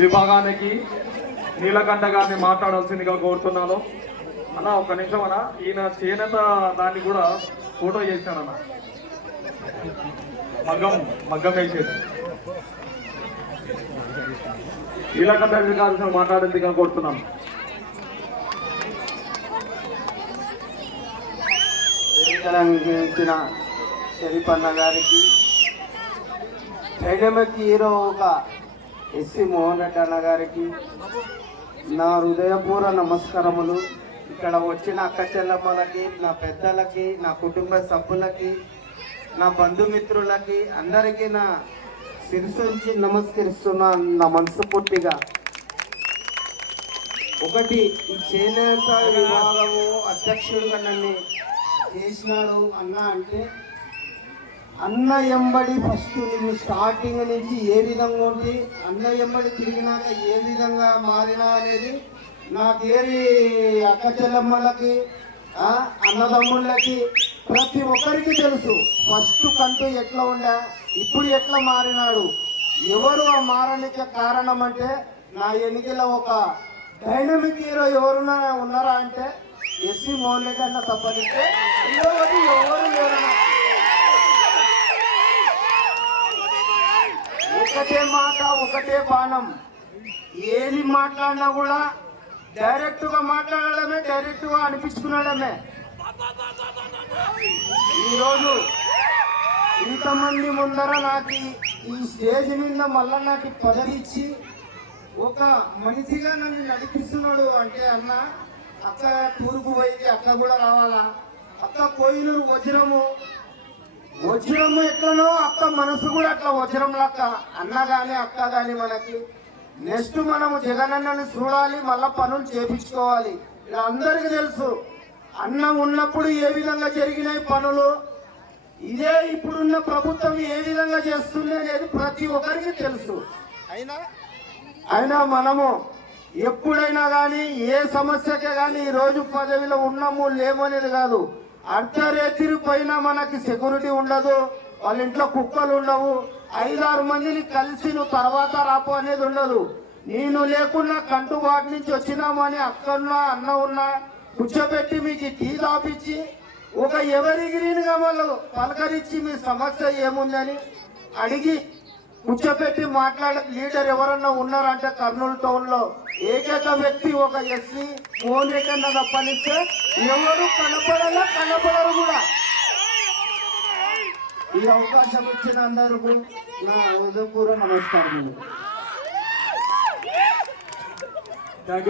విభాగానికి నీలకంఠ గారిని మాట్లాడాల్సిందిగా కోరుతున్నాను. అన్న ఒక నిమిషం అన్న. ఈయన చేనేత దాన్ని కూడా ఫోటో చేశానన్న మగ్గం మగ్గం వేసేది. నీలకంఠ గారిని మాట్లాడేందుగా కోరుతున్నాను తెలంగాణ షరీఫ్ అన్న గారికి డైనమిక్ హీరో ఒక ఎస్వి మోహన్ రెడ్డి అన్న గారికి నా హృదయపూర్వ నమస్కారములు. ఇక్కడ వచ్చిన అక్క చెల్లమ్మలకి నా పెద్దలకి నా కుటుంబ సభ్యులకి నా బంధుమిత్రులకి అందరికీ నా శిరసుంచి నమస్కరిస్తున్నాను నా మనసు పూర్తిగా ఒకటి ఈ చేనేత విభాగము అధ్యక్షుడుగా నన్ను చేసినాడు అన్న అంటే అన్న ఎంబడి ఫస్ట్ నేను స్టార్టింగ్ నుంచి ఏ విధంగా ఉంది అన్న ఎంబడి తిరిగినాక ఏ విధంగా మారినా అనేది నాకేరి అక్క చెల్లమ్మలకి అన్నదమ్ముళ్ళకి ప్రతి ఒక్కరికి తెలుసు. ఫస్ట్ కంటూ ఎట్లా ఉండా ఇప్పుడు ఎట్లా మారినాడు. ఎవరు ఆ మారడానికి కారణం అంటే నా ఎన్నికల ఒక డైనమిక్ హీరో ఎవరున్నా ఉన్నారా అంటే ఎస్సీ మోహన్ రెడ్డి అన్న తప్పనిస్తే ఎవరు లేరన్నా. ఒకటే మాట ఒకటే బాణం. ఏది మాట్లాడినా కూడా డైరెక్ట్గా మాట్లాడడమే డైరెక్ట్గా అనిపించుకునడమే. ఈరోజు ఇంతమంది ముందర నాకు ఈ- స్టేజ్ మీద మళ్ళా నాకు పదవిచ్చి పదవి ఇచ్చి ఒక మనిషిగా నన్ను నడిపిస్తున్నాడు అంటే అన్న అక్క తూర్పు పోయింది అక్క కూడా రావాలా? అక్క కోయిలూరు వజ్రము వజ్రము ఎట్లనో అక్క మనసు కూడా అట్లా వజ్రం లెక్క అన్న గాని అక్క గాని మనకి. నెక్స్ట్ మనము జగనన్నని చూడాలి మళ్ళా పనులు చేపించుకోవాలి. ఇలా అందరికీ తెలుసు. అన్న ఉన్నప్పుడు ఏ విధంగా జరిగినాయి పనులు? ఇదే ఇప్పుడున్న ప్రభుత్వం ఏ విధంగా చేస్తుంది అనేది ప్రతి ఒక్కరికి తెలుసు. అయినా? అయినా మనము ఎప్పుడైనా కానీ ఏ సమస్యకే కానీ ఈ రోజు పదవిలో ఉన్నాము లేము అనేది కాదు. అర్ధరేతిరి పైన మనకి సెక్యూరిటీ ఉండదు వాళ్ళ ఇంట్లో కుక్కలు ఉండవు. ఐదారు మందిని కలిసి నువ్వు తర్వాత రాపు అనేది ఉండదు. నేను లేకుండా కంటుబాటు నుంచి వచ్చినామని అక్కడున్నా అన్న ఉన్నా కూర్చోబెట్టి మీకు టీ తాపించి ఒక ఎవరి గ్రీన్గా వాళ్ళు పలకరించి మీ సమస్య ఏముందని అడిగి కూర్చోబెట్టి మాట్లాడే లీడర్ ఎవరన్నా ఉన్నారంటే కర్నూలు టౌన్లో ఏకైక వ్యక్తి ఒక ఎస్సీ మోహన్ రెడ్డి అన్న తప్పనిస్తే ఎవరు కనపడాలా కనపడరు కూడా. ఈ అవకాశం ఇచ్చిన అందరికీ నా హృదయపూర్వ నమస్కారం థ్యాంక్